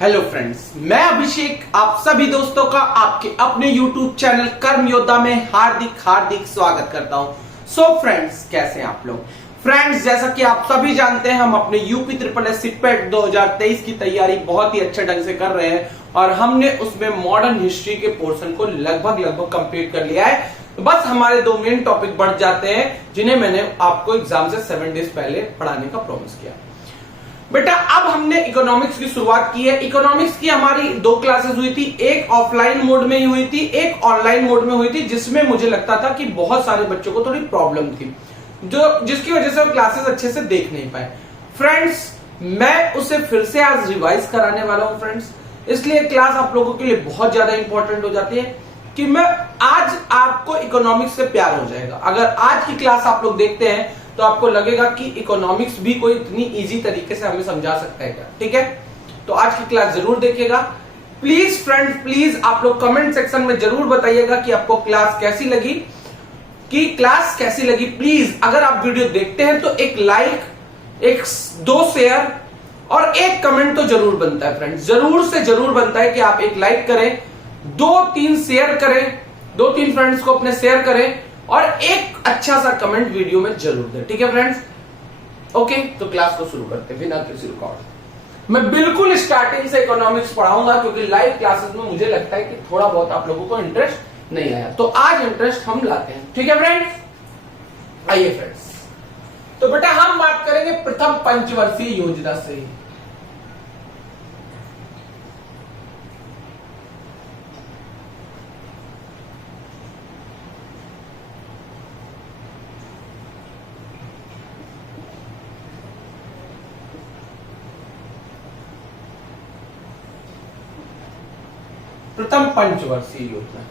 Hello friends, मैं अभिषेक आप सभी दोस्तों का आपके अपने YouTube चैनल कर्म योद्धा में हार्दिक स्वागत करता हूं। सो फ्रेंड्स, कैसे हैं आप लोग? फ्रेंड्स, जैसा कि आप सभी जानते हैं, हम अपने यूपी ट्रिपल एस सिटपेट 2023 की तैयारी बहुत ही अच्छे ढंग से कर रहे हैं और हमने उसमें मॉडर्न हिस्ट्री के पोर्शन को लगभग कंप्लीट कर लिया है। तो बस हमारे दो मेन टॉपिक बढ़ जाते हैं जिन्हें मैंने आपको एग्जाम से 7 डेज पहले पढ़ाने का प्रॉमिस किया। बेटा, अब हमने इकोनॉमिक्स की शुरुआत की है। इकोनॉमिक्स की हमारी 2 क्लासेस हुई थी, एक ऑफलाइन मोड में ही हुई थी, एक ऑनलाइन मोड में हुई थी, जिसमें मुझे लगता था कि बहुत सारे बच्चों को थोड़ी प्रॉब्लम थी, जिसकी वजह से वो क्लासेस अच्छे से देख नहीं पाए। फ्रेंड्स, मैं उसे फिर से आज रिवाइज कराने वाला हूं फ्रेंड्स, इसलिए क्लास आप लोगों के लिए बहुत ज्यादा इंपॉर्टेंट हो जाती है कि मैं आज आपको इकोनॉमिक्स से प्यार हो जाएगा। अगर आज की क्लास आप लोग देखते हैं तो आपको लगेगा कि इकोनॉमिक्स भी कोई इतनी इजी तरीके से हमें समझा सकता है क्या? ठीक है, तो आज की क्लास जरूर देखिएगा। प्लीज फ्रेंड्स, प्लीज आप लोग कमेंट सेक्शन में जरूर बताइएगा कि आपको क्लास कैसी लगी, प्लीज अगर आप वीडियो देखते हैं तो एक लाइक, 2 शेयर और 1 कमेंट तो जरूर बनता है फ्रेंड्स, जरूर से जरूर बनता है कि आप एक लाइक करें, 2-3 शेयर करें, 2-3 फ्रेंड्स को अपने शेयर करें और एक अच्छा सा कमेंट वीडियो में जरूर दें। ठीक है फ्रेंड्स? ओके, तो क्लास को शुरू करते हैं बिना किसी रुकावट। मैं बिल्कुल स्टार्टिंग से इकोनॉमिक्स पढ़ाऊंगा क्योंकि लाइव क्लासेस में मुझे लगता है कि थोड़ा बहुत आप लोगों को इंटरेस्ट नहीं आया, तो आज इंटरेस्ट हम लाते हैं। ठीक है फ्रेंड्स? आइए फ्रेंड्स, तो बेटा हम बात करेंगे प्रथम पंचवर्षीय योजना से। प्रथम पंचवर्षीय योजना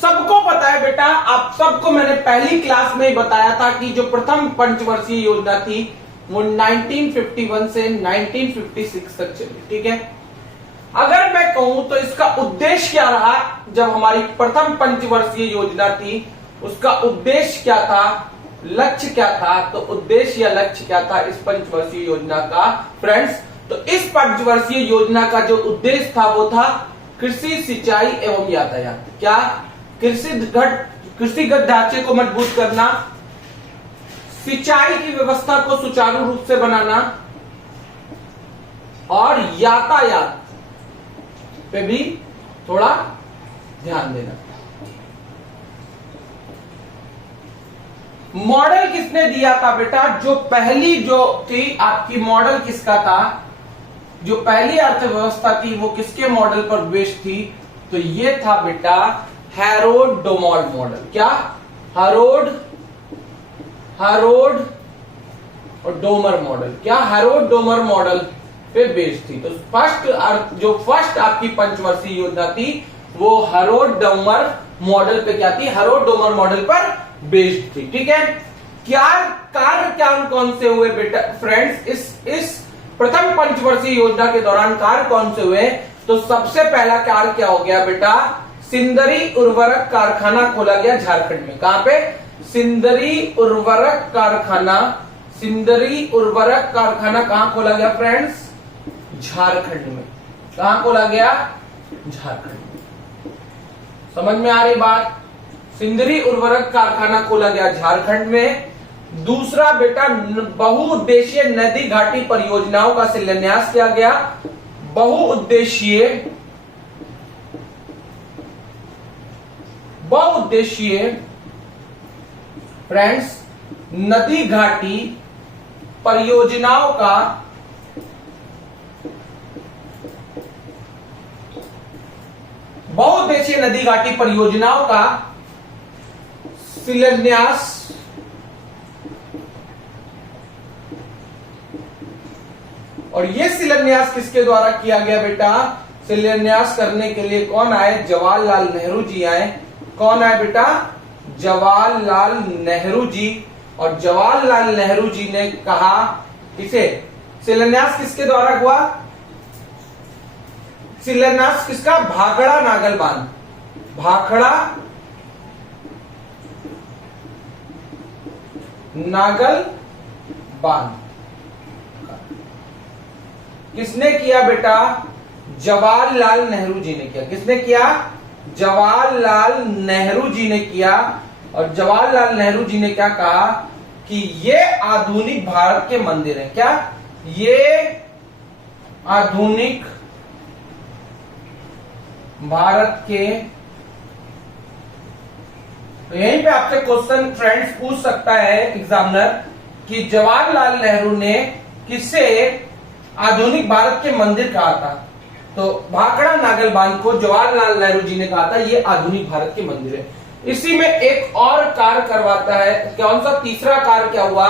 सबको पता है बेटा, आप सबको मैंने पहली क्लास में ही बताया था कि जो प्रथम पंचवर्षीय योजना थी वो 1951 से 1956 तक चली। ठीक है, अगर मैं कहूं तो इसका उद्देश्य क्या रहा? जब हमारी प्रथम पंचवर्षीय योजना थी उसका उद्देश्य क्या था, लक्ष्य क्या था? तो उद्देश्य या लक्ष्य क्या था इस पंचवर्षीय योजना का फ्रेंड्स? तो इस पंचवर्षीय योजना का जो उद्देश्य था वो था कृषि, सिंचाई एवं यातायात। क्या? कृषिगत ढांचे को मजबूत करना, सिंचाई की व्यवस्था को सुचारू रूप से बनाना और यातायात पे भी थोड़ा ध्यान देना। मॉडल किसने दिया था बेटा? जो पहली जो थी आपकी मॉडल किसका था? जो पहली अर्थव्यवस्था थी वो किसके मॉडल पर बेस्ड थी? तो ये था बेटा हैरोल्ड डोमॉल्ट मॉडल। क्या? हैरोल्ड और डोमर मॉडल। क्या? हैरोल्ड डोमर मॉडल पे बेस्ड थी। तो फर्स्ट आपकी पंचवर्षीय योजना थी वो हैरोल्ड डोमर मॉडल पे क्या थी? हैरोल्ड डोमर मॉडल पर बेस्ड थी। ठीक है, क्या कार्य कौन से हुए बेटा फ्रेंड्स इस प्रथम पंचवर्षीय योजना के दौरान? कार्य कौन से हुए? तो सबसे पहला कार्य क्या हो गया बेटा? सिंदरी उर्वरक कारखाना खोला गया झारखंड में। कहां पे? सिंदरी उर्वरक कारखाना कहां खोला गया फ्रेंड्स? झारखंड में। कहां खोला गया? झारखंड में। समझ में आ रही बात? सिंदरी उर्वरक कारखाना खोला गया झारखंड में। दूसरा बेटा बहुउद्देशीय नदी घाटी परियोजनाओं का शिलान्यास किया गया। बहुउद्देशीय फ्रेंड्स नदी घाटी परियोजनाओं का शिलान्यास और ये शिलान्यास किसके द्वारा किया गया बेटा? शिलान्यास करने के लिए कौन आए? जवाहरलाल नेहरू जी आए। कौन आए बेटा? जवाहरलाल नेहरू जी। और जवाहरलाल नेहरू जी ने कहा किसे? शिलान्यास किसके द्वारा हुआ? शिलान्यास किसका? भाखड़ा नागल बांध। भाखड़ा नागल बांध। किसने किया बेटा? जवाहरलाल नेहरू जी ने किया। किसने किया? जवाहरलाल नेहरू जी ने किया। और जवाहरलाल नेहरू जी ने क्या कहा कि ये आधुनिक भारत के मंदिर हैं। क्या? ये आधुनिक भारत के, तो यहीं पे आपसे क्वेश्चन फ्रेंड्स पूछ सकता है एग्जामिनर कि जवाहरलाल नेहरू ने किसे आधुनिक भारत के मंदिर कहा था? तो भाखड़ा नागल बांध को जवाहरलाल नेहरू जी ने कहा था ये आधुनिक भारत के मंदिर है। इसी में एक और कार्य करवाता है। कौन सा? तीसरा कार्य क्या हुआ?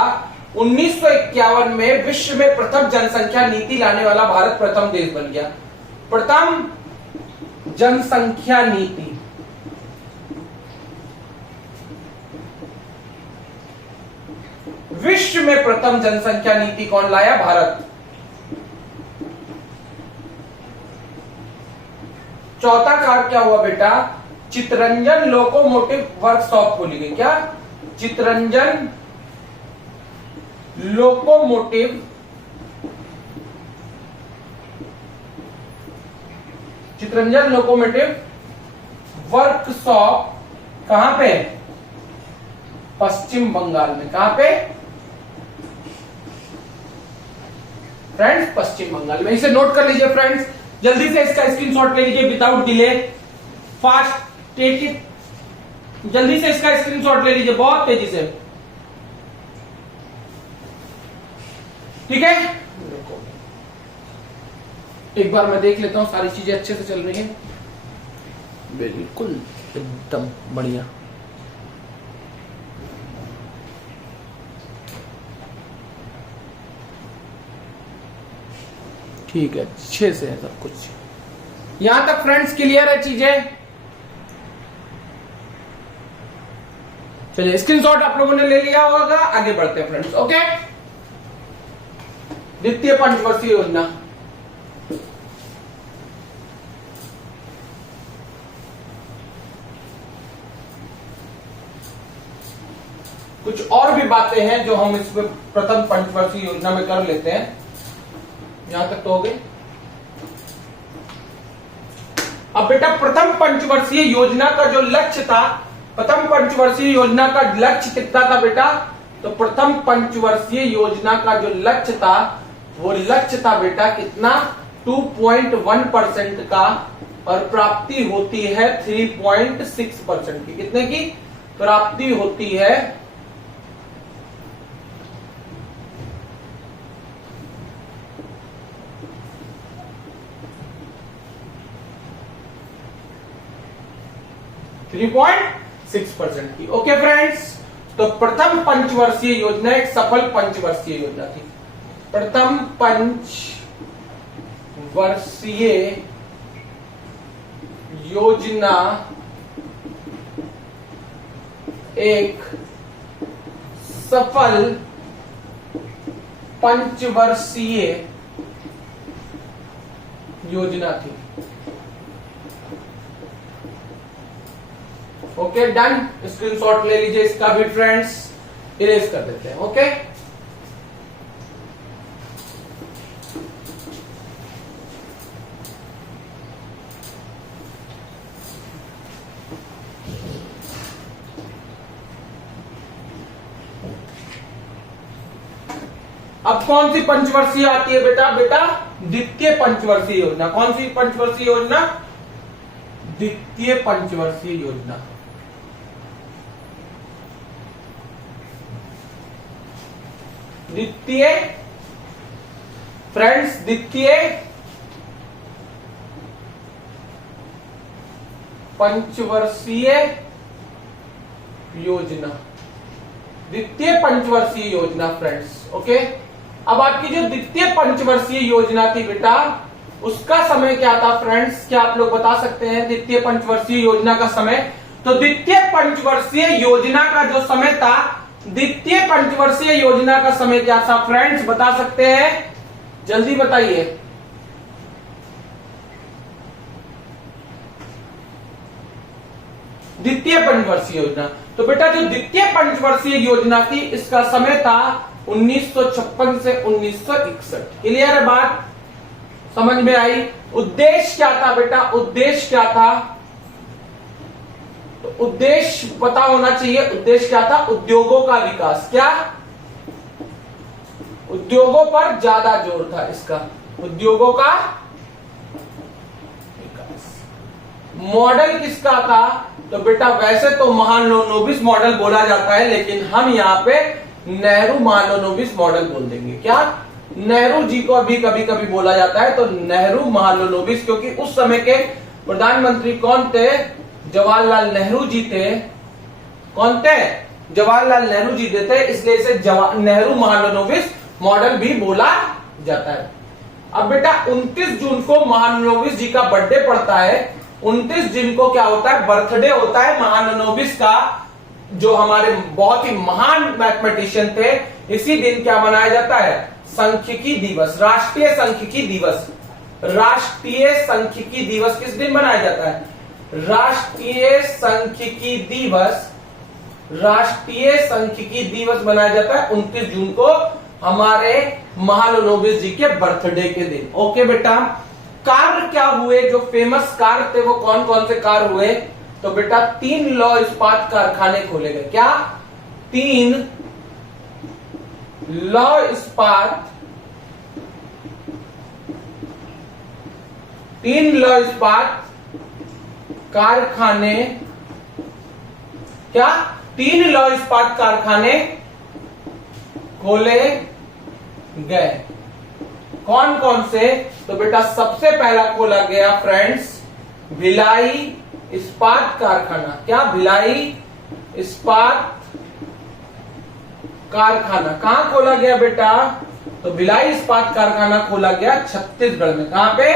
1951 में विश्व में प्रथम जनसंख्या नीति लाने वाला भारत प्रथम देश बन गया। प्रथम जनसंख्या नीति, विश्व में प्रथम जनसंख्या नीति कौन लाया? भारत। चौथा कार्य क्या हुआ बेटा? चितरंजन लोकोमोटिव वर्कशॉप खोली गई। क्या? Chittaranjan locomotive, Chittaranjan locomotive workshop कहां पे? पश्चिम बंगाल में। कहां पे फ्रेंड्स? पश्चिम बंगाल में। इसे नोट कर लीजिए फ्रेंड्स, जल्दी से इसका स्क्रीनशॉट ले लीजिए without delay, fast take it. जल्दी से इसका स्क्रीनशॉट ले लीजिए बहुत तेजी से, ठीक है? एक बार मैं देख लेता हूं सारी चीजें अच्छे से चल रही हैं। बिल्कुल एकदम बढ़िया। ठीक है, अच्छे से है सब कुछ। यहां तक फ्रेंड्स क्लियर है चीजें? चलिए स्क्रीनशॉट आप लोगों ने ले लिया होगा, आगे बढ़ते हैं फ्रेंड्स। ओके, द्वितीय पंचवर्षीय योजना। कुछ और भी बातें हैं जो हम इस प्रथम पंचवर्षीय योजना में कर लेते हैं। यहां तक तो हो गई। अब बेटा प्रथम पंचवर्षीय योजना का जो लक्ष्य था, प्रथम पंचवर्षीय योजना का लक्ष्य कितना था बेटा? तो प्रथम पंचवर्षीय योजना का जो लक्ष्य था वो लक्ष्य था बेटा कितना? 2.1% का, और प्राप्ति होती है 3.6% की। कितने की प्राप्ति होती है? 3.6% की। ओके फ्रेंड्स, तो प्रथम पंचवर्षीय योजना एक सफल पंचवर्षीय योजना थी। प्रथम पंचवर्षीय योजना एक सफल पंचवर्षीय योजना थी। ओके डन, स्क्रीनशॉट ले लीजिए इसका भी फ्रेंड्स, इरेज कर देते हैं। ओके अब कौन सी पंचवर्षीय आती है बेटा? बेटा द्वितीय पंचवर्षीय योजना। कौन सी पंचवर्षीय योजना? द्वितीय पंचवर्षीय योजना। द्वितीय फ्रेंड्स, द्वितीय पंचवर्षीय योजना, द्वितीय पंचवर्षीय योजना फ्रेंड्स। ओके, अब आपकी जो द्वितीय पंचवर्षीय योजना थी बेटा, उसका समय क्या था फ्रेंड्स? क्या आप लोग बता सकते हैं द्वितीय पंचवर्षीय योजना का समय? तो द्वितीय पंचवर्षीय योजना का जो समय था, द्वितीय पंचवर्षीय योजना का समय क्या था फ्रेंड्स? बता सकते हैं? जल्दी बताइए। द्वितीय पंचवर्षीय योजना, तो बेटा जो द्वितीय पंचवर्षीय योजना थी इसका समय था 1956 से 1961। क्लियर है बात? समझ में आई? उद्देश्य क्या था बेटा? उद्देश्य क्या था? तो उद्देश्य पता होना चाहिए। उद्देश्य क्या था? उद्योगों का विकास। क्या? उद्योगों पर ज्यादा जोर था इसका, उद्योगों का विकास। मॉडल किसका था? तो बेटा वैसे तो महालनोबिस मॉडल बोला जाता है, लेकिन हम यहाँ पे नेहरू महालनोबिस मॉडल बोल देंगे। क्या? नेहरू जी को अभी कभी कभी बोला जाता है, तो नेहरू महालनोबिस, क्योंकि उस समय के प्रधानमंत्री कौन थे? जवाहरलाल नेहरू जी थे। कौन थे? जवाहरलाल नेहरू जी थे, इसलिए इसे नेहरू महालनोबिस मॉडल भी बोला जाता है। अब बेटा 29 जून को महालनोबिस जी का बर्थडे पड़ता है। 29 जून को क्या होता है? बर्थडे होता है महालनोबिस का, जो हमारे बहुत ही महान मैथमेटिशियन थे। इसी दिन क्या मनाया जाता है? सांख्यिकी दिवस, राष्ट्रीय सांख्यिकी दिवस। राष्ट्रीय सांख्यिकी दिवस किस दिन मनाया जाता है? राष्ट्रीय सांख्यिकी दिवस, राष्ट्रीय सांख्यिकी दिवस मनाया जाता है 29 जून को, हमारे महालनोबिस जी के बर्थडे के दिन। ओके बेटा, कार्य क्या हुए? जो फेमस कार्य थे वो कौन कौन से कार्य हुए? तो बेटा 3 लौह इस्पात कारखाने खोले गए। क्या? 3 लौह इस्पात, 3 लौह इस्पात कारखाने। क्या? 3 लौह इस्पात कारखाने खोले गए। कौन कौन से? तो बेटा सबसे पहला खोला गया फ्रेंड्स भिलाई इस्पात कारखाना। क्या? भिलाई इस्पात कारखाना कहां खोला गया बेटा? तो भिलाई इस्पात कारखाना खोला गया छत्तीसगढ़ में। कहां पे?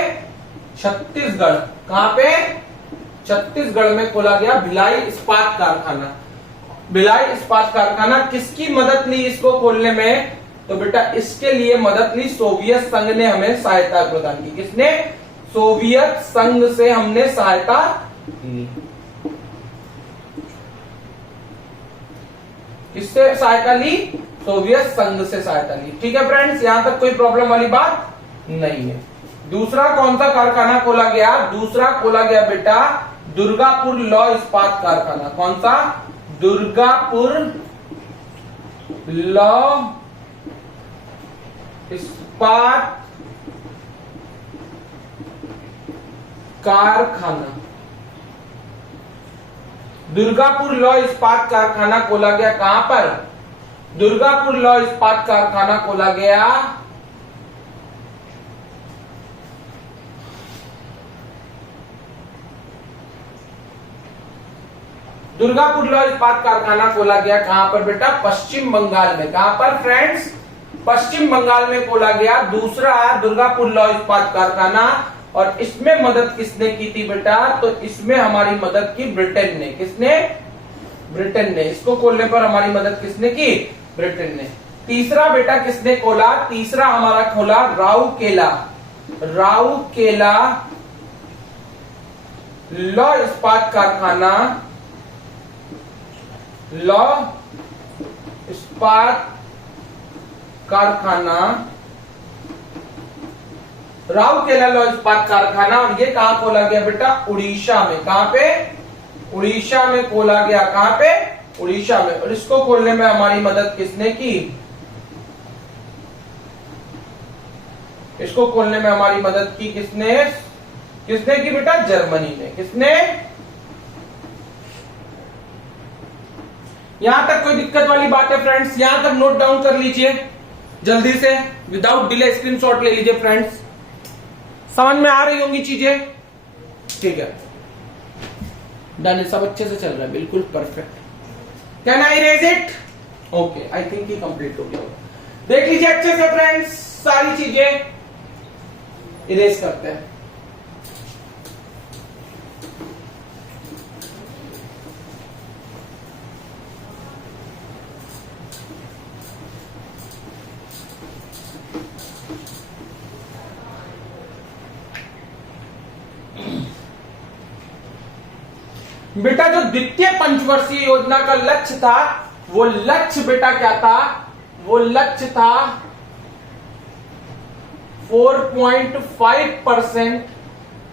छत्तीसगढ़। कहां पे? छत्तीसगढ़ में खोला गया भिलाई इस्पात कारखाना। भिलाई इस्पात कारखाना किसकी मदद ली इसको खोलने में? तो बेटा इसके लिए मदद ली सोवियत संघ ने हमें सहायता प्रदान की। किसने? सोवियत संघ से हमने सहायता ली। किससे सहायता ली? सोवियत संघ से सहायता ली। ठीक है फ्रेंड्स, यहां तक कोई प्रॉब्लम वाली बात नहीं है। दूसरा कौन सा कारखाना खोला गया? दूसरा खोला गया बेटा दुर्गापुर लौह इस्पात कारखाना। कौन सा? दुर्गापुर लौह इस्पात कारखाना। दुर्गापुर लौह इस्पात कारखाना खोला गया कहां पर? दुर्गापुर लौह इस्पात कारखाना खोला गया दुर्गापुर लौह इस्पात कारखाना खोला गया कहां पर बेटा? पश्चिम बंगाल में। कहां पर फ्रेंड्स? पश्चिम बंगाल में खोला गया दूसरा दुर्गापुर लौह इस्पात कारखाना। और इसमें मदद किसने की थी बेटा? तो इसमें हमारी मदद की ब्रिटेन ने। किसने? ब्रिटेन ने। इसको खोलने पर हमारी मदद किसने की? ब्रिटेन ने। तीसरा बेटा किसने खोला? तीसरा हमारा खोला राउरकेला। राउरकेला लौह इस्पात कारखाना। लौह इस्पात कारखाना, राउरकेला लौह इस्पात कारखाना। और ये कहां खोला गया बेटा? उड़ीसा में। कहां पे? उड़ीसा में खोला गया। कहां पे? उड़ीसा में। और इसको खोलने में हमारी मदद किसने की? इसको खोलने में हमारी मदद की किसने? किसने की बेटा? जर्मनी ने। किसने? यहां तक कोई दिक्कत वाली बात है फ्रेंड्स? यहां तक नोट डाउन कर लीजिए जल्दी से, विदाउट डिले स्क्रीनशॉट ले लीजिए फ्रेंड्स। समझ में आ रही होंगी चीजें? ठीक है, डन। सब अच्छे से चल रहा है, बिल्कुल perfect. Can I erase it? Okay, I think he complete हो गया। देख लीजिए अच्छे से फ्रेंड्स, सारी चीजें इरेज करते हैं। बेटा जो द्वितीय पंचवर्षीय योजना का लक्ष्य था, वो लक्ष्य बेटा क्या था? वो लक्ष्य था 4.5%,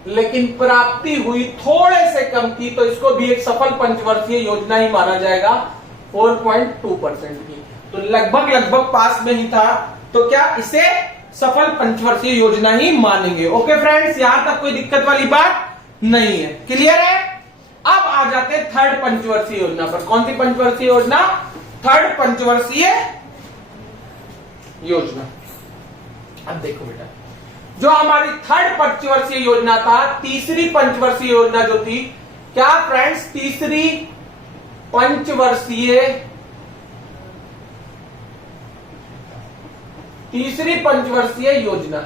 लेकिन प्राप्ति हुई थोड़े से कम थी, तो इसको भी एक सफल पंचवर्षीय योजना ही माना जाएगा, 4.2% की। तो लगभग लगभग पास में ही था, तो क्या इसे सफल पंचवर्षीय योजना ही मानेंगे। ओके फ्रेंड्स, यहां तक कोई दिक्कत वाली बात नहीं है, क्लियर है। अब आ जाते हैं थर्ड पंचवर्षीय योजना पर। कौन सी पंचवर्षीय योजना? थर्ड पंचवर्षीय योजना। अब देखो बेटा, जो हमारी थर्ड पंचवर्षीय योजना था, तीसरी पंचवर्षीय योजना जो थी, क्या फ्रेंड्स, तीसरी पंचवर्षीय योजना,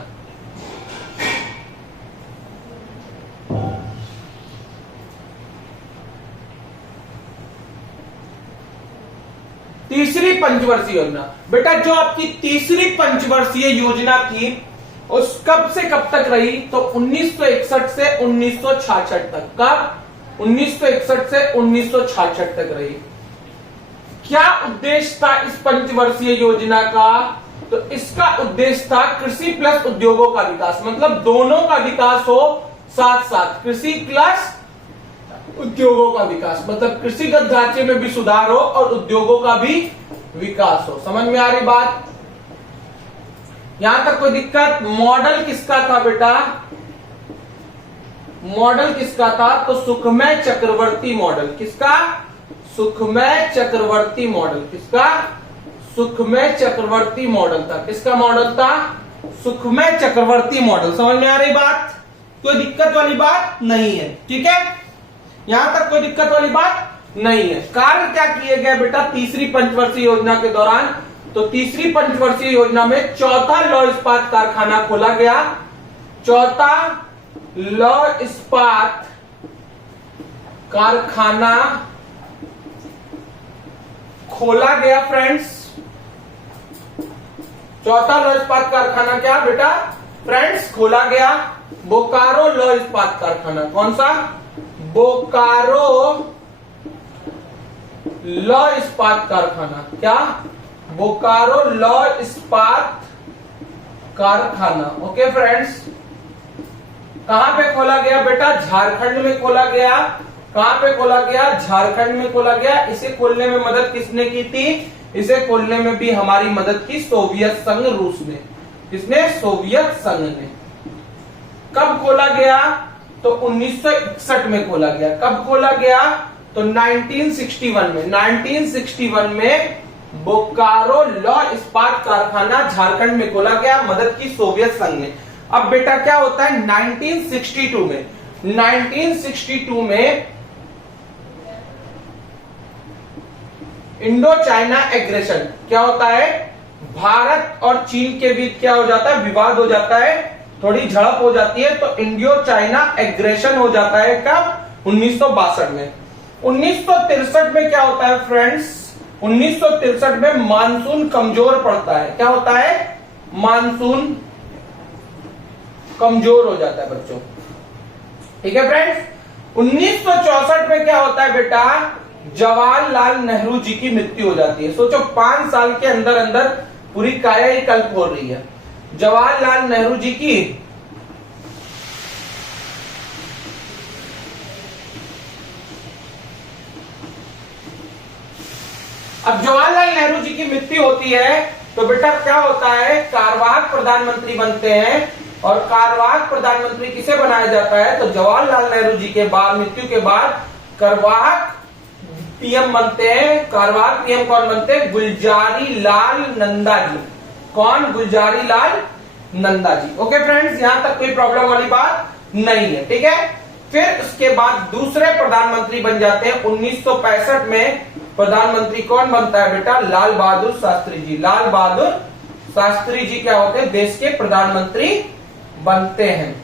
तीसरी पंचवर्षीय योजना। बेटा जो आपकी तीसरी पंचवर्षीय योजना थी, उस कब से कब तक रही? तो 1961 से 1966 तक। कब? 1961 से 1966 तक रही। क्या उद्देश्य था इस पंचवर्षीय योजना का? तो इसका उद्देश्य था कृषि प्लस उद्योगों का विकास, मतलब दोनों का विकास हो साथ साथ, कृषि प्लस उद्योगों का विकास, मतलब कृषिगत ढांचे में भी सुधार हो और उद्योगों का भी विकास हो। समझ में आ रही बात? यहां तक कोई दिक्कत? मॉडल किसका था बेटा? मॉडल किसका था? तो सुखमय चक्रवर्ती मॉडल। किसका? सुखमय चक्रवर्ती मॉडल। किसका? सुखमय चक्रवर्ती मॉडल था। किसका मॉडल था? सुखमय चक्रवर्ती मॉडल। समझ में आ रही बात? कोई दिक्कत वाली बात नहीं है, ठीक है। यहां तक कोई दिक्कत वाली बात नहीं है। कार्य क्या किए गए बेटा तीसरी पंचवर्षीय योजना के दौरान? तो तीसरी पंचवर्षीय योजना में चौथा लौह इस्पात कारखाना खोला गया। चौथा लौह इस्पात कारखाना खोला गया फ्रेंड्स। चौथा लौह इस्पात कारखाना क्या बेटा फ्रेंड्स खोला गया? बोकारो लौह इस्पात कारखाना। कौन सा? बोकारो लौह इस्पात कारखाना। क्या? बोकारो लौह इस्पात कारखाना। ओके फ्रेंड्स, कहां पे खोला गया बेटा? झारखंड में खोला गया। कहां पे खोला गया? झारखंड में खोला गया। इसे खोलने में मदद किसने की थी? इसे खोलने में भी हमारी मदद की सोवियत संघ, रूस ने। किसने? सोवियत संघ ने। कब खोला गया? तो 1961 में खोला गया। कब खोला गया? तो 1961 में। 1961 में बोकारो लौह इस्पात कारखाना झारखंड में खोला गया, मदद की सोवियत संघ ने। अब बेटा क्या होता है 1962 में? 1962 में इंडो चाइना एग्रेशन। क्या होता है? भारत और चीन के बीच क्या हो जाता है? विवाद हो जाता है, थोड़ी झड़प हो जाती है, तो इंडो चाइना एग्रेशन हो जाता है। कब? 1962 में। 1963 में क्या होता है फ्रेंड्स? 1963 में मानसून कमजोर पड़ता है। क्या होता है? मानसून कमजोर हो जाता है बच्चों, ठीक है फ्रेंड्स। 1964 में क्या होता है बेटा? जवाहरलाल नेहरू जी की मृत्यु हो जाती है। सोचो 5 साल के अंदर अंदर पूरी काया ही कल्प हो रही है। जवाहरलाल नेहरू जी की अब जवाहरलाल नेहरू जी की मृत्यु होती है, तो बेटा क्या होता है? कार्यवाहक प्रधानमंत्री बनते हैं। और कार्यवाहक प्रधानमंत्री किसे बनाया जाता है? तो जवाहरलाल नेहरू जी के बाद, मृत्यु के बाद कार्यवाहक पीएम बनते हैं। कार्यवाहक पीएम कौन बनते हैं? गुलजारी लाल नंदा जी। कौन? गुलजारी लाल नंदा जी। ओके फ्रेंड्स, यहां तक कोई प्रॉब्लम वाली बात नहीं है, ठीक है। फिर उसके बाद दूसरे प्रधानमंत्री बन जाते हैं 1965 में। प्रधानमंत्री कौन बनता है बेटा? लाल बहादुर शास्त्री जी। लाल बहादुर शास्त्री जी क्या होते हैं? देश के प्रधानमंत्री बनते हैं।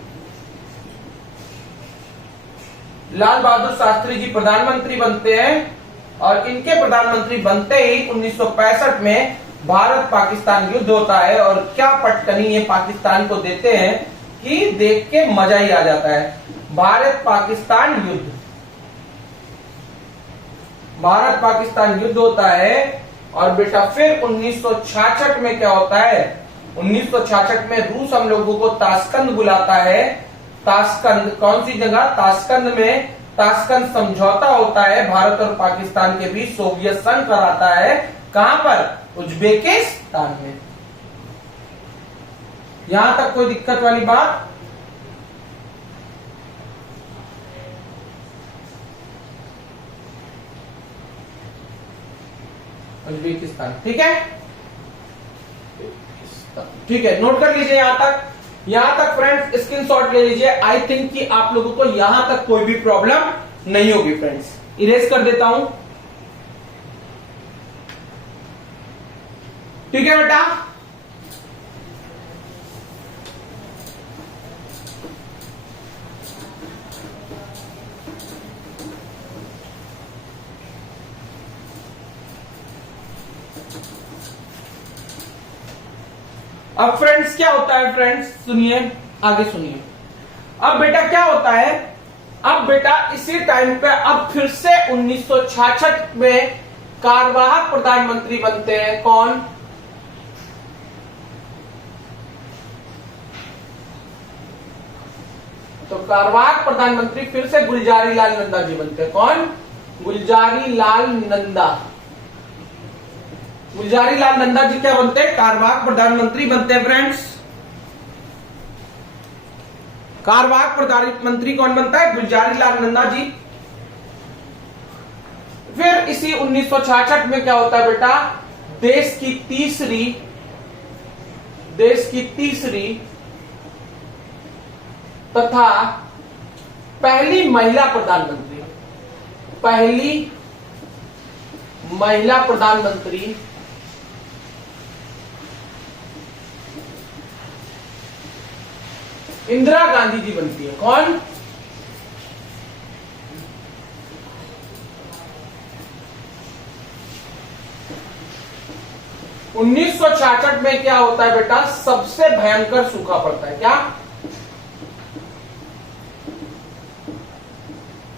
लाल बहादुर शास्त्री जी प्रधानमंत्री बनते हैं, और इनके प्रधानमंत्री बनते ही 1965 में भारत पाकिस्तान युद्ध होता है। और क्या पटकनी ये पाकिस्तान को देते हैं कि देख के मजा ही आ जाता है। भारत पाकिस्तान युद्ध, भारत पाकिस्तान युद्ध होता है। और बेटा फिर 1966 में क्या होता है? 1966 में रूस हम लोगों को ताशकंद बुलाता है। ताशकंद कौन सी जगह? ताशकंद में ताशकंद समझौता होता है भारत और पाकिस्तान के बीच, सोवियत संघ कराता है। कहां पर? उज्बेकिस्तान में। यहां तक कोई दिक्कत वाली बात? उज्बेकिस्तान, ठीक है, ठीक है, नोट कर लीजिए यहां तक फ्रेंड्स, स्क्रीनशॉट ले लीजिए। आई थिंक कि आप लोगों को यहां तक कोई भी प्रॉब्लम नहीं होगी फ्रेंड्स। इरेज कर देता हूं, ठीक है बेटा। अब फ्रेंड्स क्या होता है? फ्रेंड्स सुनिए, आगे सुनिए। अब बेटा क्या होता है? अब बेटा इसी टाइम पे अब फिर से 1966 में कार्यवाहक प्रधानमंत्री बनते हैं। कौन? तो कार्यवाहक प्रधानमंत्री फिर से गुलजारी लाल नंदा जी बनते हैं। कौन? गुलजारी लाल नंदा। गुलजारी लाल नंदा जी क्या बनते हैं? कार्यवाहक प्रधानमंत्री बनते हैं फ्रेंड्स। कार्यवाहक प्रधानमंत्री कौन बनता है? गुलजारी लाल नंदा जी। फिर इसी 1966 में क्या होता है बेटा? देश की तीसरी तथा पहली महिला प्रधानमंत्री इंदिरा गांधी जी बनती है। कौन? उन्नीस सौ 66 में क्या होता है बेटा? सबसे भयंकर सूखा पड़ता है। क्या?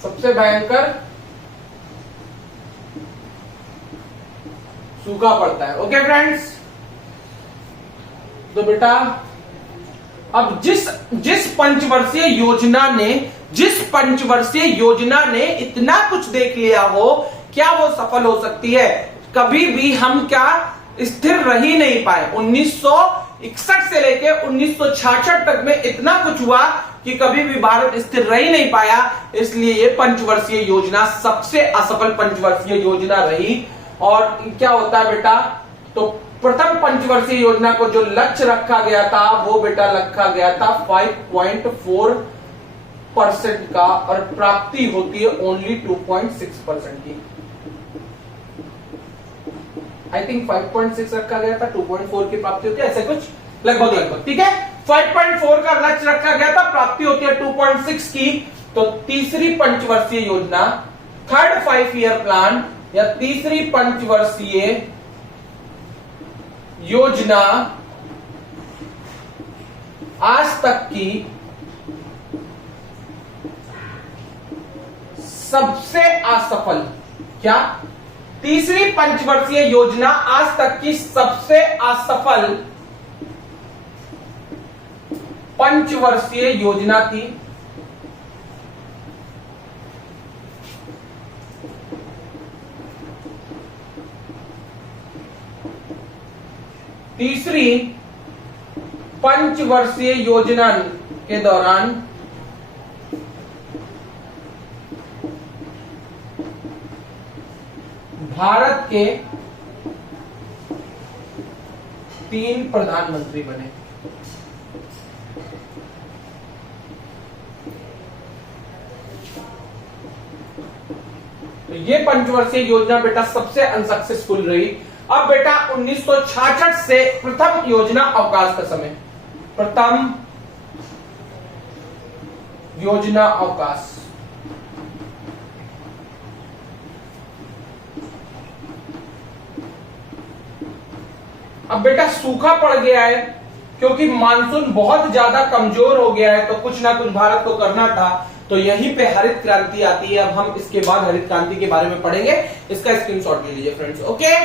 सबसे भयंकर सूखा पड़ता है। ओके फ्रेंड्स, तो बेटा अब जिस पंचवर्षीय योजना ने इतना कुछ देख लिया हो, क्या वो सफल हो सकती है? कभी भी हम क्या स्थिर रह ही नहीं पाए। 1961 से लेके 1966 तक में इतना कुछ हुआ कि कभी भी भारत स्थिर रह ही नहीं पाया। इसलिए ये पंचवर्षीय योजना सबसे असफल पंचवर्षीय योजना रही। और क्या होता है बेटा? तो प्रथम पंचवर्षीय योजना को जो लक्ष्य रखा गया था वो बेटा रखा गया था 5.4% का, और प्राप्ति होती है ओनली 2.6% की। आई थिंक 5.6 रखा गया था, 2.4 की प्राप्ति होती है, ऐसे कुछ लगभग, ठीक है। 5.4 का लक्ष्य रखा गया था, प्राप्ति होती है 2.6 की। तो तीसरी पंचवर्षीय योजना, थर्ड 5 ईयर प्लान या तीसरी पंचवर्षीय योजना आज तक की सबसे असफल, क्या? तीसरी पंचवर्षीय योजना आज तक की सबसे असफल पंचवर्षीय योजना थी। तीसरी पंचवर्षीय योजना के दौरान भारत के 3 प्रधानमंत्री बने। तो ये पंचवर्षीय योजना बेटा सबसे अनसक्सेसफुल रही। अब बेटा 1966 से प्रथम योजना अवकाश का समय, प्रथम योजना अवकाश। अब बेटा सूखा पड़ गया है क्योंकि मानसून बहुत ज्यादा कमजोर हो गया है, तो कुछ ना कुछ भारत को करना था। तो यहीं पे हरित क्रांति आती है। अब हम इसके बाद हरित क्रांति के बारे में पढ़ेंगे, इसका स्क्रीनशॉट ले लीजिए फ्रेंड्स। ओके,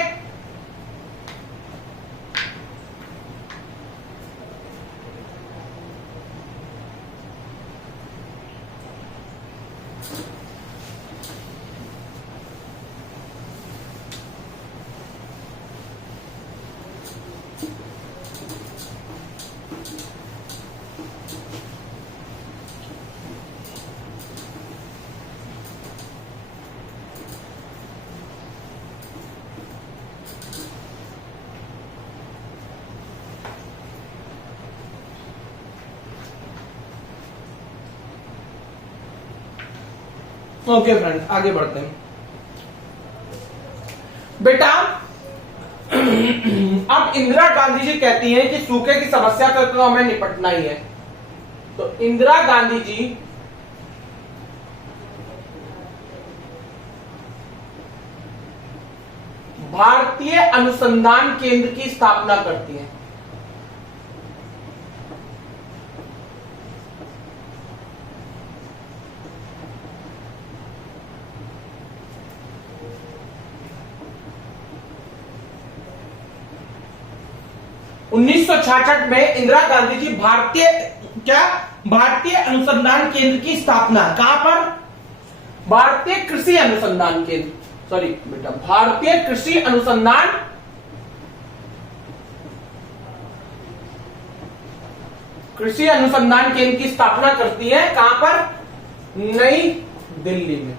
ओके फ्रेंड, आगे बढ़ते हैं बेटा। अब इंदिरा गांधी जी कहती हैं कि सूखे की समस्या से तो हमें निपटना ही है। तो इंदिरा गांधी जी भारतीय अनुसंधान केंद्र की स्थापना करती है। उन्नीस में इंदिरा गांधी जी भारतीय अनुसंधान केंद्र की स्थापना कहां पर? भारतीय कृषि अनुसंधान केंद्र, सॉरी बेटा, भारतीय कृषि अनुसंधान केंद्र की स्थापना करती है। कहां पर? नई दिल्ली में।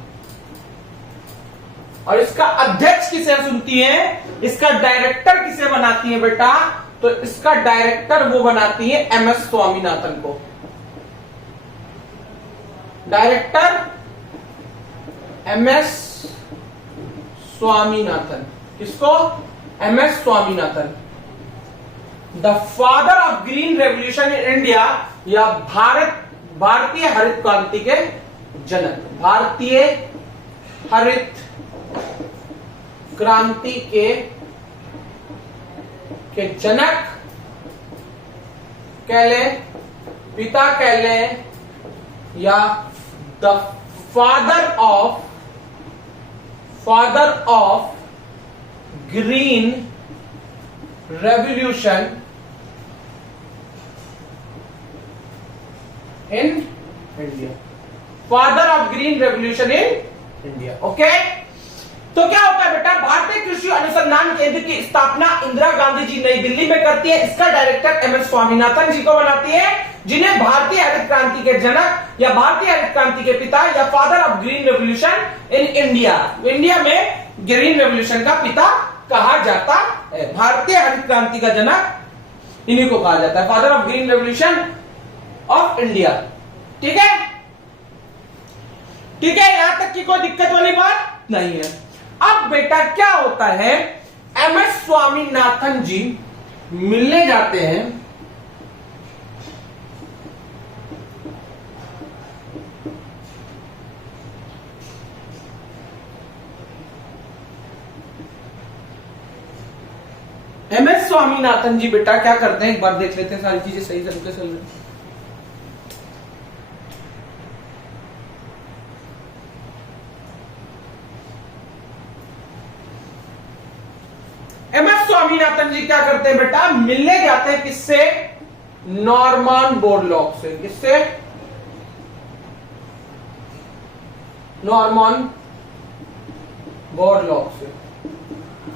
और इसका अध्यक्ष किसे चुनती है? इसका डायरेक्टर किसे बनाती है बेटा? तो इसका डायरेक्टर वो बनाती है एमएस स्वामीनाथन को। Director MS Swaminathan. किसको? MS Swaminathan. The father of green revolution in India, या भारतीय हरित क्रांति के जनक। भारतीय हरित क्रांति के जनक कह ले, पिता कह ले, या the father of green revolution in India. Father of green revolution in India. Okay, तो क्या होता है बेटा? भारतीय कृषि अनुसंधान केंद्र की स्थापना इंदिरा गांधी जी नई दिल्ली में करती है। इसका डायरेक्टर एमएस स्वामीनाथन जी को बनाती है, जिन्हें भारतीय हरित क्रांति के जनक या भारतीय हरित क्रांति के पिता या father of green revolution in India, India में ग्रीन रेवोल्यूशन का पिता कहा जाता है। भारतीय हरित क्रांति का जनक इन्हीं को कहा जाता है, father of green revolution of India. ठीक है, ठीक है, यहां तक की कोई दिक्कत वाली बात नहीं है। अब बेटा क्या होता है, एमएस स्वामीनाथन जी मिलने जाते हैं एमएस स्वामीनाथन जी बेटा क्या करते हैं, एक बार देख लेते हैं सारी चीजें सही तरीके से चल रही। एमएस स्वामीनाथन जी क्या करते हैं बेटा, मिलने जाते हैं किससे? नॉर्मन बोरलॉग से। किससे? नॉर्मन बोरलॉग से।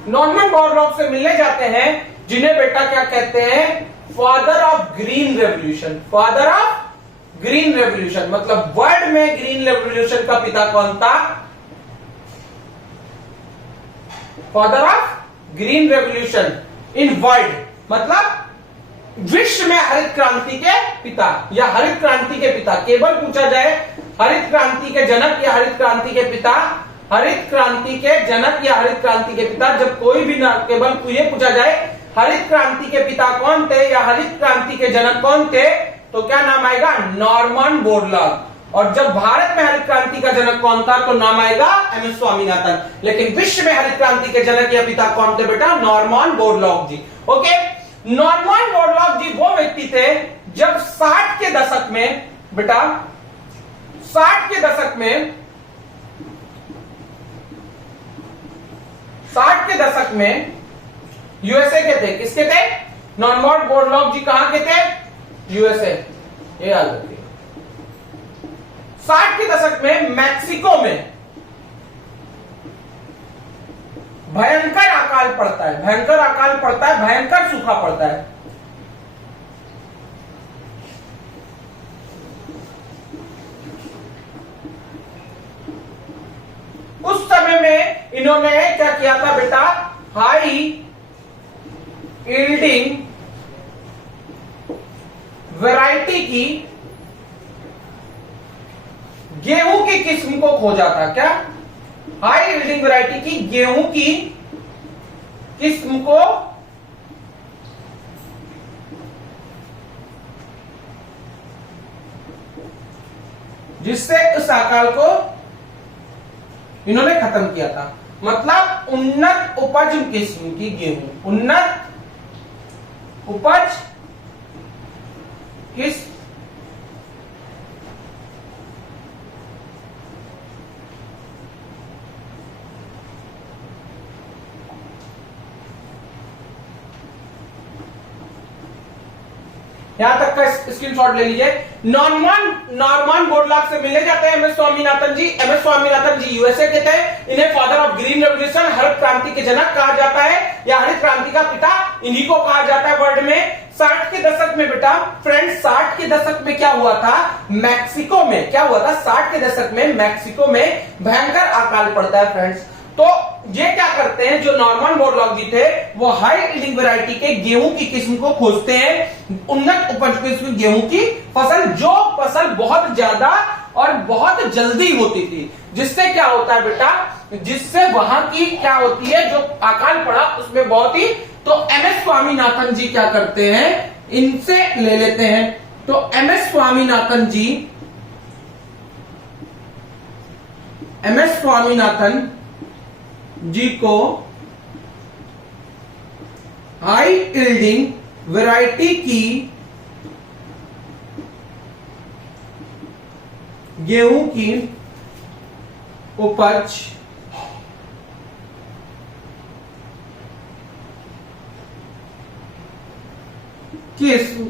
नॉर्मन बोरलॉग से मिलने जाते हैं, जिन्हें बेटा क्या कहते हैं? Father of green revolution. Father of green revolution मतलब वर्ल्ड में ग्रीन रेवोल्यूशन का पिता कौन था? Father of green revolution in world मतलब विश्व में हरित क्रांति के पिता या हरित क्रांति के पिता। केवल पूछा जाए हरित क्रांति के जनक या हरित क्रांति के पिता, हरित क्रांति के जनक या हरित क्रांति के पिता, जब कोई भी ना केवल ये पूछा जाए हरित क्रांति के पिता कौन थे या हरित क्रांति के जनक कौन थे, तो क्या नाम आएगा? Norman Borlaug. और जब भारत में हरित क्रांति का जनक कौन था, तो नाम आएगा एमएस स्वामीनाथन। लेकिन विश्व में हरित क्रांति के जनक या पिता कौन थे बेटा? नॉर्मन बोरलॉग जी। ओके, नॉर्मन बोरलॉग जी वो व्यक्ति थे जब 60 के दशक में बेटा 60 के दशक में यूएसए के थे। किसके थे? नॉर्मन बोरलॉग जी कहां के थे? यूएसए। ये याद रखिए। 60 के दशक में मैक्सिको में भयंकर अकाल पड़ता है, भयंकर सूखा पड़ता है। उस समय में इन्होंने क्या किया था बेटा? हाई यील्डिंग वैरायटी की गेहूं की किस्म को खोजा था। क्या? हाई यील्डिंग वैरायटी की गेहूं की किस्म को जिससे उस अकाल को इन्होंने खत्म किया था। मतलब उन्नत उपज किस्म की गेहूं, उन्नत उपज किस्म यहां तक का स्क्रीनशॉट ले लीजिए। नॉर्मन बोरलॉग से मिले जाते हैं एमएस स्वामीनाथन जी। एमएस स्वामीनाथन जी यूएसए के थे। इन्हें फादर ऑफ ग्रीन रेवोल्यूशन, हरित क्रांति के जनक कहा जाता है, या हरित क्रांति का पिता इन्हीं को कहा जाता है वर्ल्ड में। 60 के दशक में बेटा फ्रेंड्स, 60 के दशक में क्या हुआ था मैक्सिको में, क्या हुआ था 60 के दशक में मैक्सिको में भयंकर अकाल पड़ता है फ्रेंड्स। तो ये क्या करते हैं, जो नॉर्मन बोरलॉग जी थे वो हाई यील्डिंग वैरायटी के गेहूं की किस्म को खोजते हैं, उन्नत उपज किस्म गेहूं की फसल, जो फसल बहुत ज्यादा और बहुत जल्दी होती थी, जिससे क्या होता है बेटा, जिससे वहां की क्या होती है, जो अकाल पड़ा उसमें बहुत ही। तो एमएस स्वामीनाथन जी क्या करते हैं, इनसे ले लेते हैं। तो एमएस स्वामीनाथन जी को हाई यील्डिंग वैरायटी की गेहूं की उपज किस्म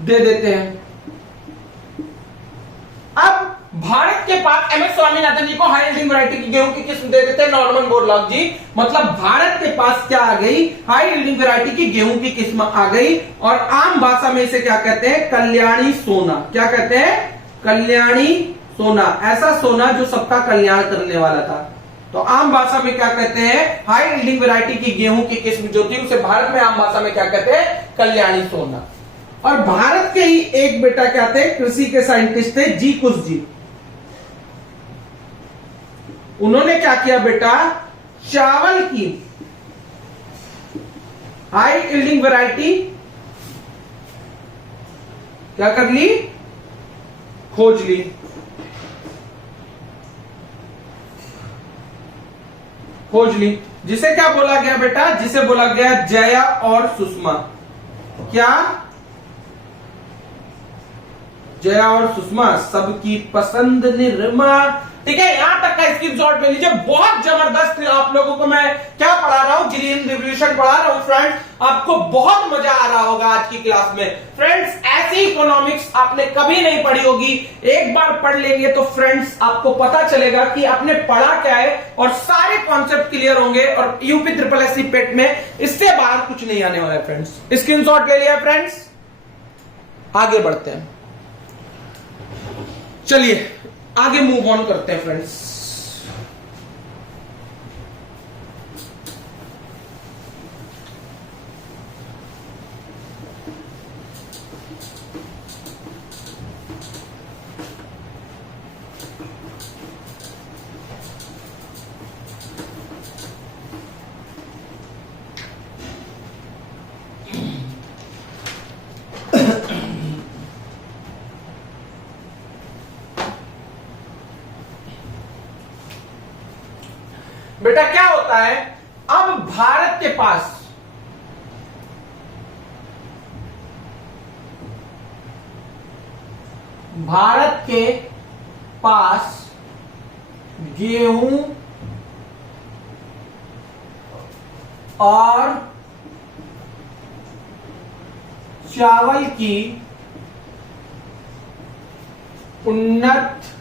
दे देते हैं। अब भारत के पास एमएस स्वामीनाथन जी को हाई यील्डिंग वैरायटी की गेहूं की किस्म दे देते हैं नॉर्मन बोरलॉग जी। मतलब भारत के पास क्या आ गई, हाई यील्डिंग वैरायटी की गेहूं की किस्म आ गई। और आम भाषा में इसे क्या कहते हैं, कल्याणी सोना। क्या कहते हैं, कल्याणी सोना, ऐसा सोना जो सबका कल्याण करने वाला था। तो आम भाषा में क्या कहते हैं, हाई यील्डिंग वैरायटी की गेहूं की किस्म जो थी उसे भारत में आम भाषा में क्या कहते हैं, कल्याणी सोना। और भारत के ही एक बेटा क्या थे, कृषि के साइंटिस्ट थे जी कुश जी। उन्होंने क्या किया बेटा, चावल की हाई यील्डिंग वैरायटी क्या कर ली, खोज ली। जिसे क्या बोला गया बेटा, जिसे बोला गया जया और सुषमा। क्या, जया और सुषमा, सबकी पसंद निरमा। ठीक है, यहां तक का स्क्रीनशॉट ले लीजिए। बहुत जबरदस्त आप लोगों को मैं क्या पढ़ा रहा हूं, ग्रीन रिवॉल्यूशन पढ़ा रहा हूं फ्रेंड्स। आपको बहुत मजा आ रहा होगा आज की क्लास में फ्रेंड्स। ऐसी इकोनॉमिक्स आपने कभी नहीं पढ़ी होगी, एक बार पढ़ लेंगे तो फ्रेंड्स आपको पता चलेगा कि आपने पढ़ा क्या है, और सारे कॉन्सेप्ट क्लियर होंगे। और यूपी SSSC पेट में इससे बाहर कुछ नहीं आने वाला है फ्रेंड्स। स्क्रीनशॉट ले लिया फ्रेंड्स, आगे बढ़ते हैं। चलिए आगे मूव ऑन करते हैं फ्रेंड्स। बेटा क्या होता है, अब भारत के पास गेहूं और चावल की उन्नत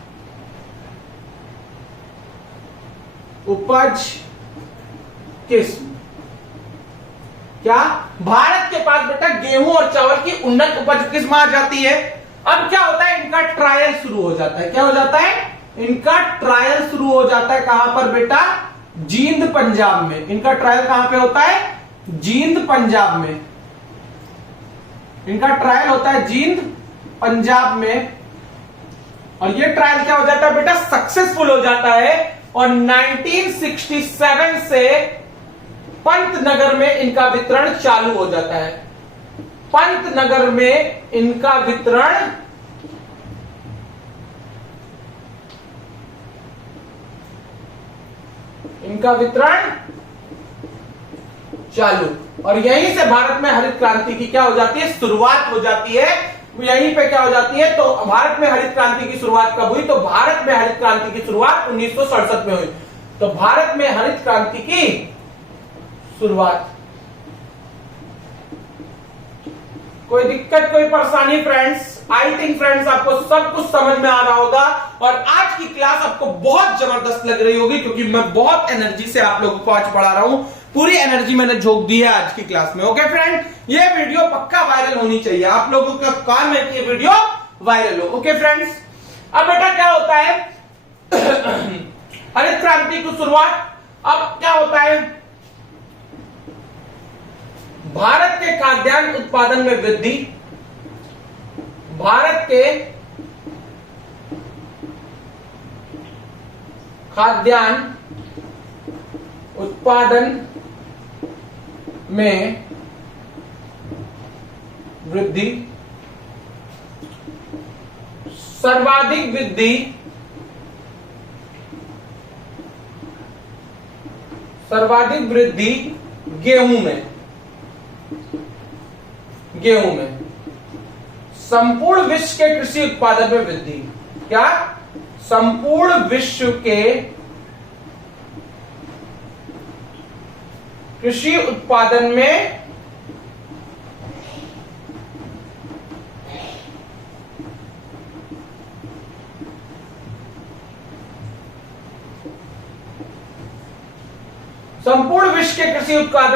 उपज किस्म। क्या, भारत के पास बेटा गेहूं और चावल की उन्नत उपज किस्म आ जाती है। अब क्या होता है, इनका ट्रायल शुरू हो जाता है। क्या हो जाता है, इनका ट्रायल शुरू हो जाता है। कहां पर बेटा, जींद पंजाब में। इनका ट्रायल कहां पे होता है, जींद पंजाब में। इनका ट्रायल होता है जींद पंजाब में। और ये ट्रायल क्या हो जाता है बेटा, सक्सेसफुल हो जाता है। और 1967 से पंतनगर में इनका वितरण चालू हो जाता है। पंतनगर में इनका वितरण चालू, और यहीं से भारत में हरित क्रांति की क्या हो जाती है, शुरुआत हो जाती है। यहीं पे क्या हो जाती है, तो भारत में हरित क्रांति की शुरुआत कब हुई, तो भारत में हरित क्रांति की शुरुआत 1967 में हुई। तो भारत में हरित क्रांति की शुरुआत। कोई दिक्कत, कोई परेशानी फ्रेंड्स? आई थिंक फ्रेंड्स आपको सब कुछ समझ में आ रहा होगा, और आज की क्लास आपको बहुत जबरदस्त लग रही होगी, क्योंकि मैं बहुत एनर्जी से आप लोगों को आज पढ़ा रहा हूं। पूरी एनर्जी मैंने झोंक दी है आज की क्लास में। ओके फ्रेंड, ये वीडियो पक्का वायरल होनी चाहिए। आप लोगों का काम है कि ये वीडियो वायरल हो। ओके फ्रेंड्स, अब बेटा क्या होता है हरित क्रांति की शुरुआत। अब क्या होता है, भारत के खाद्यान्न उत्पादन में वृद्धि। भारत के खाद्यान्न उत्पादन में वृद्धि, सर्वाधिक वृद्धि गेहूं में। संपूर्ण विश्व के कृषि उत्पादन में वृद्धि। क्या? संपूर्ण विश्व के कृषि उत्पादन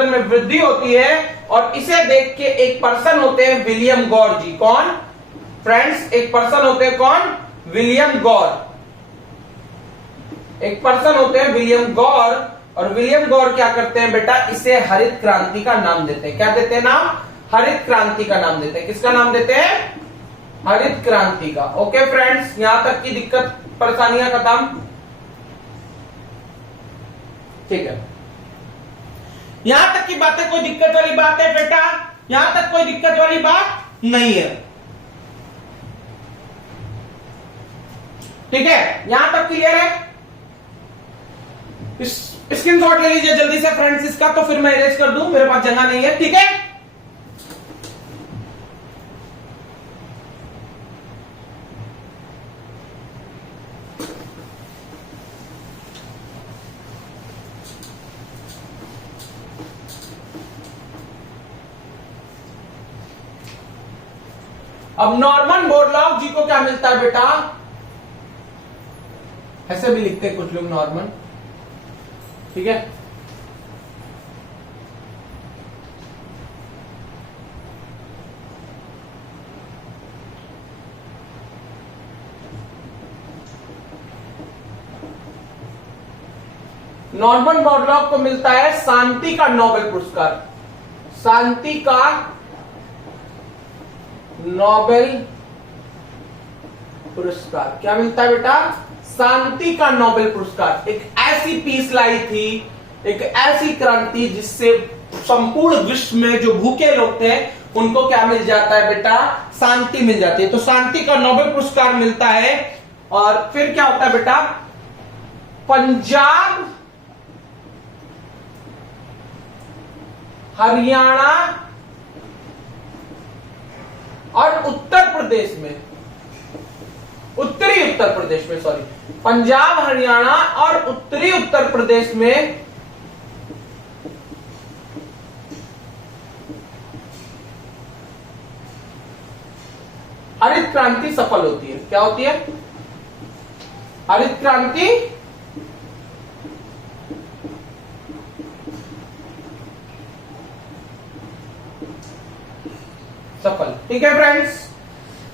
में वृद्धि होती है। और इसे देख के एक पर्सन होते हैं विलियम गौर जी। कौन फ्रेंड्स? एक पर्सन होते हैं कौन? विलियम गौर। एक पर्सन होते हैं विलियम गौर, और विलियम गौर क्या करते हैं बेटा, इसे हरित क्रांति का नाम देते हैं। क्या देते हैं नाम? हरित क्रांति का नाम देते हैं। किसका नाम देते हैं? हरित क्रांति का। ओके फ्रेंड्स, यहां तक की दिक्कत परेशानियां खत्म। ठीक है, यहां तक की बातें, कोई दिक्कत वाली बात है बेटा? यहां तक कोई दिक्कत वाली बात नहीं है। ठीक है, यहां तक क्लियर है? स्क्रीनशॉट ले लीजिए जल्दी से फ्रेंड्स इसका, तो फिर मैं इरेज कर दूं, मेरे पास जगह नहीं है। ठीक है, अब नॉर्मन बोरलॉग जी को क्या मिलता है बेटा? ऐसे भी लिखते हैं कुछ लोग नॉर्मन। ठीक है, नॉर्मन बोरलॉग को मिलता है शांति का नोबेल पुरस्कार। शांति का नोबेल पुरस्कार क्या मिलता है बेटा? शांति का नोबेल पुरस्कार। एक ऐसी पीस लाई थी, एक ऐसी क्रांति जिससे संपूर्ण विश्व में जो भूखे लोग थे उनको क्या मिल जाता है बेटा? शांति मिल जाती है। तो शांति का नोबेल पुरस्कार मिलता है। और फिर क्या होता है बेटा? पंजाब, हरियाणा और उत्तर प्रदेश में, उत्तरी उत्तर प्रदेश में, सॉरी, पंजाब, हरियाणा और उत्तरी उत्तर प्रदेश में हरित क्रांति सफल होती है। क्या होती है? हरित क्रांति सफल। ठीक है फ्रेंड्स,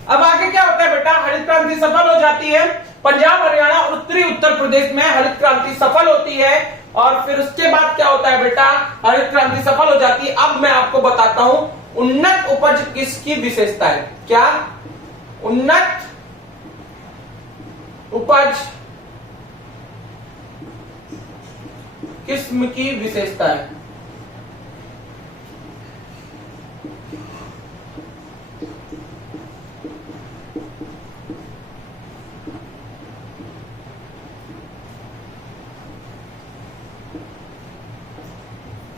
अब आगे क्या होता है बेटा? हरित क्रांति सफल हो जाती है, पंजाब, हरियाणा और उत्तरी उत्तर प्रदेश में हरित क्रांति सफल होती है। और फिर उसके बाद क्या होता है बेटा? हरित क्रांति सफल हो जाती है। अब मैं आपको बताता हूं उन्नत उपज किसकी विशेषता है। क्या? उन्नत उपज किस्म की विशेषता है।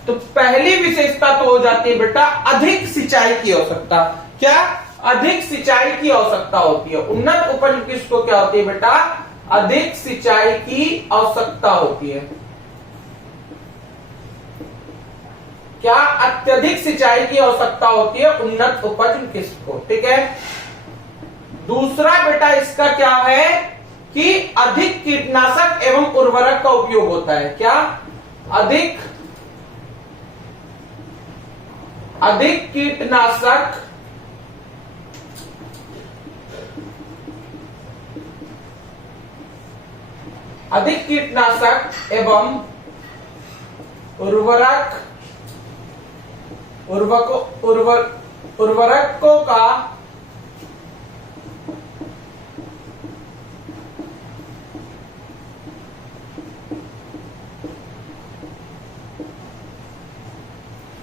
तो पहली विशेषता तो हो जाती है बेटा अधिक सिंचाई की आवश्यकता। क्या? अधिक सिंचाई की आवश्यकता होती है। उन्नत उपज किसको क्या होती है बेटा? अधिक सिंचाई की आवश्यकता होती है। क्या? अत्यधिक सिंचाई की आवश्यकता होती है उन्नत उपज किसको। ठीक है। दूसरा बेटा इसका क्या है कि अधिक कीटनाशक एवं उर्वरक का उपयोग होता है। क्या? अधिक कीटनाशक एवं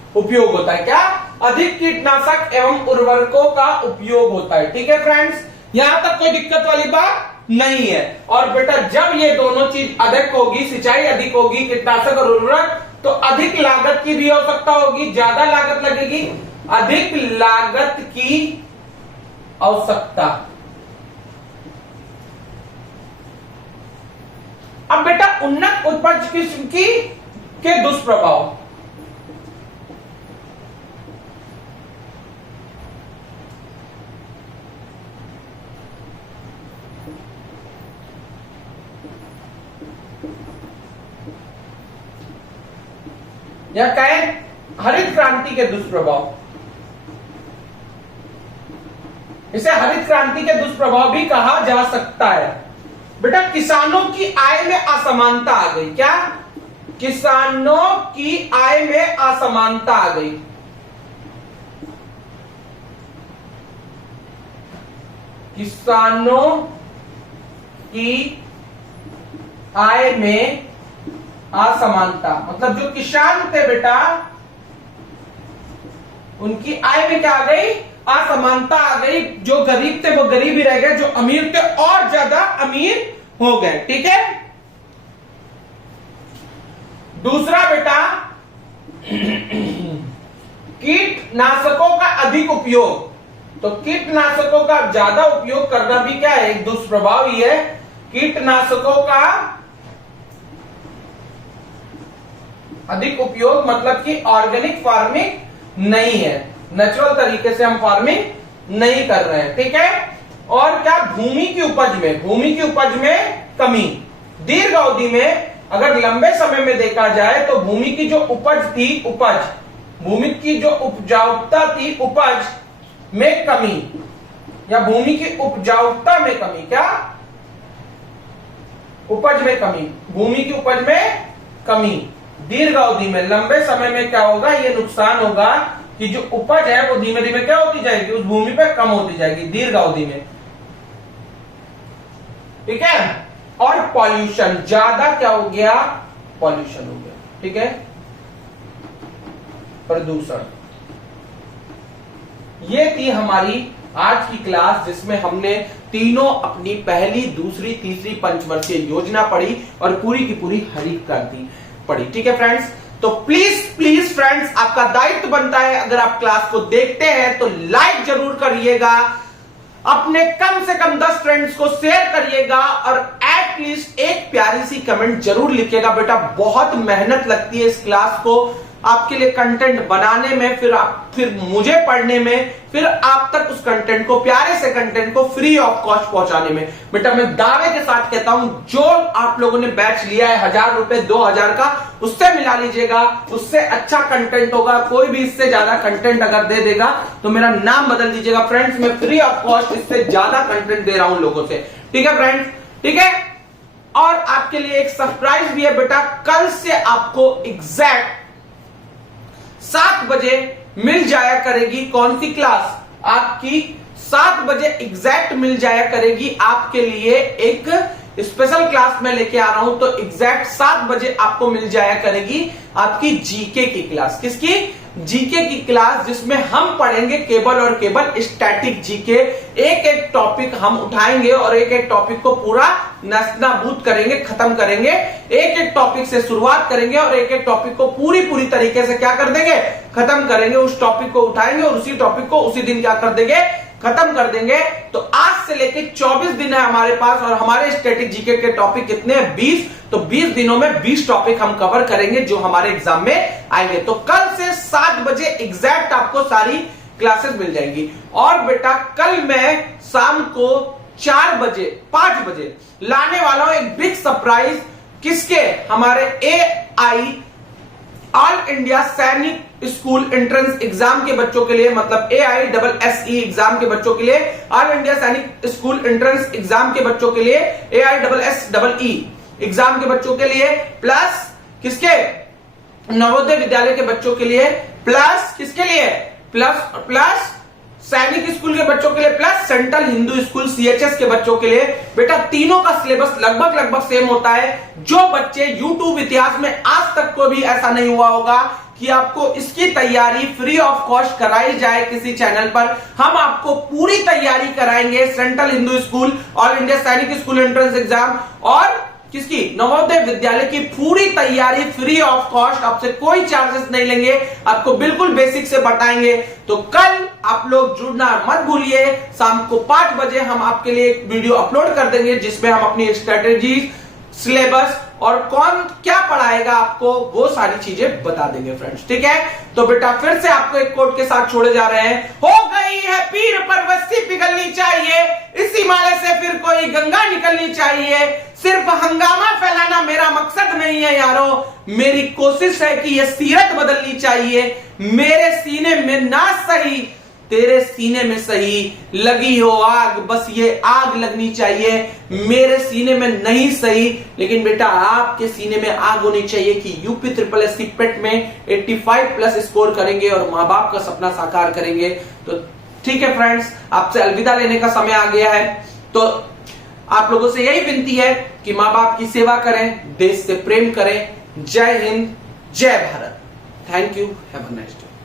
उर्वरकों का उपयोग होता है। क्या? अधिक कीटनाशक एवं उर्वरकों का उपयोग होता है। ठीक है फ्रेंड्स, यहां तक कोई दिक्कत वाली बात नहीं है। और बेटा जब ये दोनों चीज अधिक होगी, सिंचाई अधिक होगी, कीटनाशक और उर्वरक, तो अधिक लागत की भी आवश्यकता होगी, ज्यादा लागत लगेगी, अधिक लागत की आवश्यकता। अब बेटा उन्नत उपज किस्म की के दुष्प्रभाव। या कहें हरित क्रांति के दुष्प्रभाव। इसे हरित क्रांति के दुष्प्रभाव भी कहा जा सकता है। बेटा किसानों की आय में असमानता आ गई। क्या? किसानों की आय में असमानता आ गई। किसानों की आय में असमानता मतलब जो किसान थे बेटा उनकी आय में क्या आ गई? असमानता आ गई। जो गरीब थे वो गरीब ही रह गए, जो अमीर थे और ज्यादा अमीर हो गए। ठीक है। दूसरा बेटा कीटनाशकों का अधिक उपयोग। तो कीटनाशकों का ज्यादा उपयोग करना भी क्या है? एक दुष्प्रभाव ही है। कीटनाशकों का अधिक उपयोग मतलब कि ऑर्गेनिक फार्मिंग नहीं है, नेचुरल तरीके से हम फार्मिंग नहीं कर रहे हैं। ठीक है। और क्या? भूमि की उपज में कमी। दीर्घ अवधि में अगर लंबे समय में देखा जाए तो भूमि की जो उपज थी, भूमि की जो उपजाऊता थी, उपज में कमी या भूमि की उपजाऊता में कमी। क्या? उपज में कमी, भूमि की उपज में कमी। दीर्घ अवधि में, लंबे समय में क्या होगा? ये नुकसान होगा कि जो उपज है वो धीमे धीमे क्या होती जाएगी? उस भूमि पे कम होती जाएगी दीर्घ अवधि में। ठीक है। और पॉल्यूशन, ज्यादा क्या हो गया? पॉल्यूशन हो गया। ठीक है। प्रदूषण। ये थी हमारी आज की क्लास जिसमें हमने तीनों अपनी पहली, दूसरी, तीसरी पंचवर्षीय योजना पढ़ी और पूरी की पूरी हरित क्रांति पढ़ी। ठीक है फ्रेंड्स। तो प्लीज फ्रेंड्स, आपका दायित्व बनता है अगर आप क्लास को देखते हैं तो लाइक जरूर करिएगा, अपने कम से कम 10 फ्रेंड्स को शेयर करिएगा और एटलीस्ट एक प्यारी सी कमेंट जरूर लिखिएगा। बेटा बहुत मेहनत लगती है इस क्लास को आपके लिए कंटेंट बनाने में, फिर मुझे पढ़ने में, फिर आप तक उस कंटेंट को, प्यारे से कंटेंट को फ्री ऑफ कॉस्ट पहुंचाने में। बेटा मैं दावे के साथ कहता हूं जो आप लोगों ने बैच लिया है 1000 रुपए 2000 का, उससे मिला लीजिएगा, उससे अच्छा कंटेंट होगा। कोई भी इससे ज्यादा कंटेंट अगर दे देगा तो मेरा नाम बदल दीजिएगा फ्रेंड्स। मैं फ्री ऑफ कॉस्ट इससे ज्यादा कंटेंट दे रहा हूं लोगों से। ठीक है फ्रेंड्स। ठीक है। और आपके लिए एक सरप्राइज भी है बेटा, कल से आपको एग्जैक्ट 7 बजे मिल जाया करेगी कौन सी क्लास? आपकी 7 बजे एग्जैक्ट मिल जाया करेगी आपके लिए एक स्पेशल क्लास में लेके आ रहा हूं। तो एग्जैक्ट 7 बजे आपको मिल जाया करेगी आपकी जीके की क्लास। किसकी? जीके की क्लास, जिसमें हम पढ़ेंगे केबल और केबल स्टैटिक जीके। एक एक टॉपिक हम उठाएंगे और एक एक टॉपिक को पूरा नस्तानाबूद करेंगे, खत्म करेंगे। एक एक टॉपिक से शुरुआत करेंगे और एक एक टॉपिक को पूरी तरीके से क्या कर देंगे? खत्म करेंगे। उस टॉपिक को उठाएंगे और उसी टॉपिक को उसी दिन क्या कर देंगे? खत्म कर देंगे। तो आज से लेके 24 दिन है हमारे पास और हमारे स्टैटिक जीके के टॉपिक कितने हैं? 20। तो 20 दिनों में 20 टॉपिक हम कवर करेंगे जो हमारे एग्जाम में आएंगे। तो कल से 7 बजे एग्जैक्ट आपको सारी क्लासेस मिल जाएंगी। और बेटा कल मैं शाम को 4 बजे 5 बजे लाने वाला हूं एक बिग सरप्राइज। किसके? हमारे AI ऑल इंडिया सैनिक स्कूल एंट्रेंस एग्जाम के बच्चों के लिए, मतलब AISSE एग्जाम के बच्चों के लिए, ऑल इंडिया सैनिक स्कूल एंट्रेंस एग्जाम के बच्चों के लिए, AISSE एग्जाम के बच्चों के लिए, प्लस किसके? नवोदय विद्यालय के बच्चों के लिए, प्लस किसके लिए? प्लस सैनिक स्कूल के बच्चों के लिए, plus central Hindu school CHS के बच्चों के लिए। बेटा तीनों का सिलेबस लगभग सेम होता है। जो बच्चे YouTube इतिहास में आज तक को भी ऐसा नहीं हुआ होगा कि आपको इसकी तैयारी फ्री ऑफ कॉस्ट कराई जाए किसी चैनल पर, हम आपको पूरी तैयारी कराएंगे। Central Hindu school, all India सैनिक स्कूल एंट्रेंस एग्जाम और किसकी? नवोदय विद्यालय की पूरी तैयारी फ्री ऑफ कॉस्ट, आपसे कोई चार्जेस नहीं लेंगे, आपको बिल्कुल बेसिक से बताएंगे। तो कल आप लोग जुड़ना मत भूलिए। शाम को 5 बजे हम आपके लिए एक वीडियो अपलोड कर देंगे जिसमें हम अपनी स्ट्रेटेजी, सिलेबस और कौन क्या पढ़ाएगा आपको वो सारी चीजें बता देंगे फ्रेंड्स। ठीक है? तो बेटा फिर से आपको एक कोट के साथ छोड़े जा रहे हैं। हो गई है पीर पर वस्ती पिघलनी चाहिए, इसी माले से फिर कोई गंगा निकलनी चाहिए। सिर्फ हंगामा फैलाना मेरा मकसद नहीं है यारो, मेरी कोशिश है कि यह सीरत बदलनी चाहिए। मेरे सीने में ना सही, तेरे सीने में सही लगी हो आग, बस ये आग लगनी चाहिए। मेरे सीने में नहीं सही, लेकिन बेटा आपके सीने में आग होनी चाहिए कि यूपी SSSC पेट में 85+ स्कोर करेंगे और माँ बाप का सपना साकार करेंगे। तो ठीक है फ्रेंड्स, आपसे अलविदा लेने का समय आ गया है। तो आप लोगों से यही विनती है कि माँ बाप की सेवा करें, देश से प्रेम करें। जय हिंद, जय Bharat. Thank you, have a nice day.